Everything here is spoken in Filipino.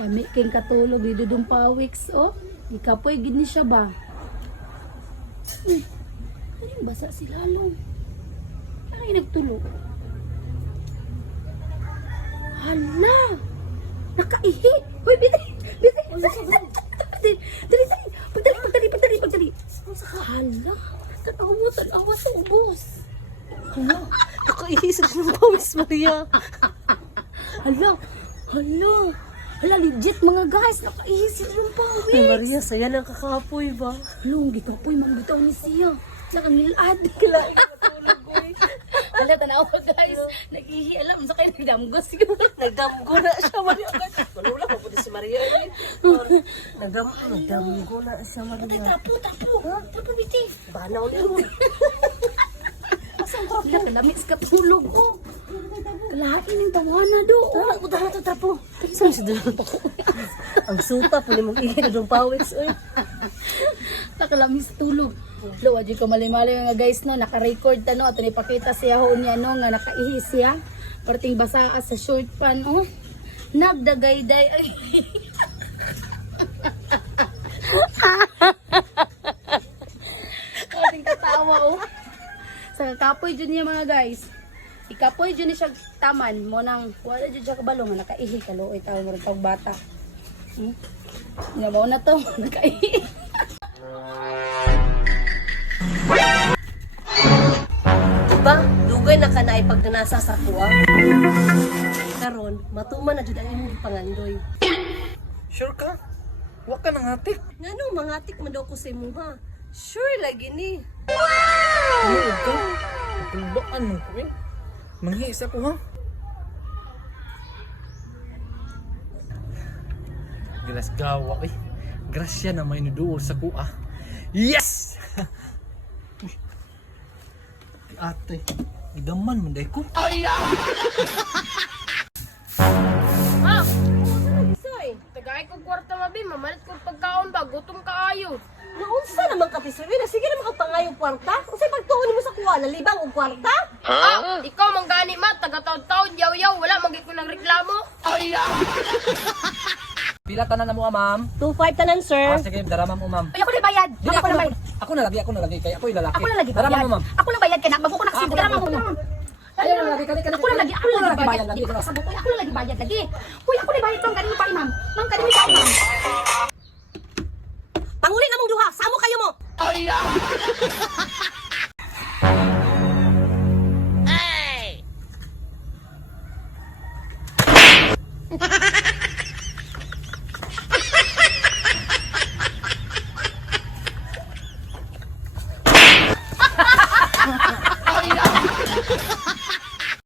Kami king katulog dito dong pawiks oh. Ikapoy gid ni siya ba? Ano basa si Lalong? Ano yung nagtulog? Hala! Nakaihi! Uy, biti! Biti! Pagdali! Hala! Tanawa sa ubos! Hala, nakaihi sa ng pawis, Maria. Hala, legit mga guys! Nakaihi sila ng pawis! Ay, Maria, saya ng kakapoy ba? Lung, di ka po'y mangbitaw ni siya. Nakangilad. Kilain ka matulog ko eh. Hala, tanawa guys! Nag-ihi, alam, sa kayo nagdamgos. Nagdamgo na siya, Maria. Malula pa po si Maria eh. Nagdamgo na siya, Maria. Tapo, biti! Banaw niyo. Hala, kalamis ka tulog oh. Kalahain yung tawana do oh. Udah na ito, trapo. Saan si Doon? Ang supa, puli mong ihi na doon pawis eh. Nakalamis tulog. Lo, adyo ko mali-mali nga guys no, naka-record ta no, ato ni pakita siya ho niya no, nga nakaihi siya. Parting basa sa short pan oh. Nagdagayday ay. Ating katawa oh. Sa kapoy dyan niya mga guys. Ikapoy dyan siya taman mo nang wala dyan siya kabalo nga nakaihi kaluoy tao mo rin tawag bata. Nabaw na to, nakaihi. Diba? Dugay na ka na pag nasa sa kuwa. Karon, matuman na dyan ang imong pangandoy. Sure ka? Wa ka nang atik. Ngano, mangatik man daw ko sa imo ha. Sure lagi ni. Ano ka? Kulbaan mo ko eh. Manghis ako ha. Gilas gawa eh. Grasya na may nuduol sa kuha. Yes! Uy. Ate, igaman man day ko. Soy, Tagay ko kwarta mabi, mamalit ko pagkaon ba, gutom kaayo. naunsa naman ka Tisrina? Sige na makapangayong kwarta. Unsay pagtuon mo sa kuwa na libang og kwarta? Ikaw manggani ma, taga-taon-taon, yaw-yaw, wala magi ko ng reklamo. Pila tanan na mo ma'am? 2.5 tanan, sir. Sige, daramam mo ma'am. Ay, ako na bayad. Dili, Ako na bayad. Ako na lagi kay ako yung lalaki. Ako na lagi Daramam bayad. mo ma'am. Ako na bayad kaya na magkukunak sa drama mo. Ayaw na lagi, kali. Ako na lagi bayad. lagi. Ako na lagi bayad lagi. Uy, ako na bayad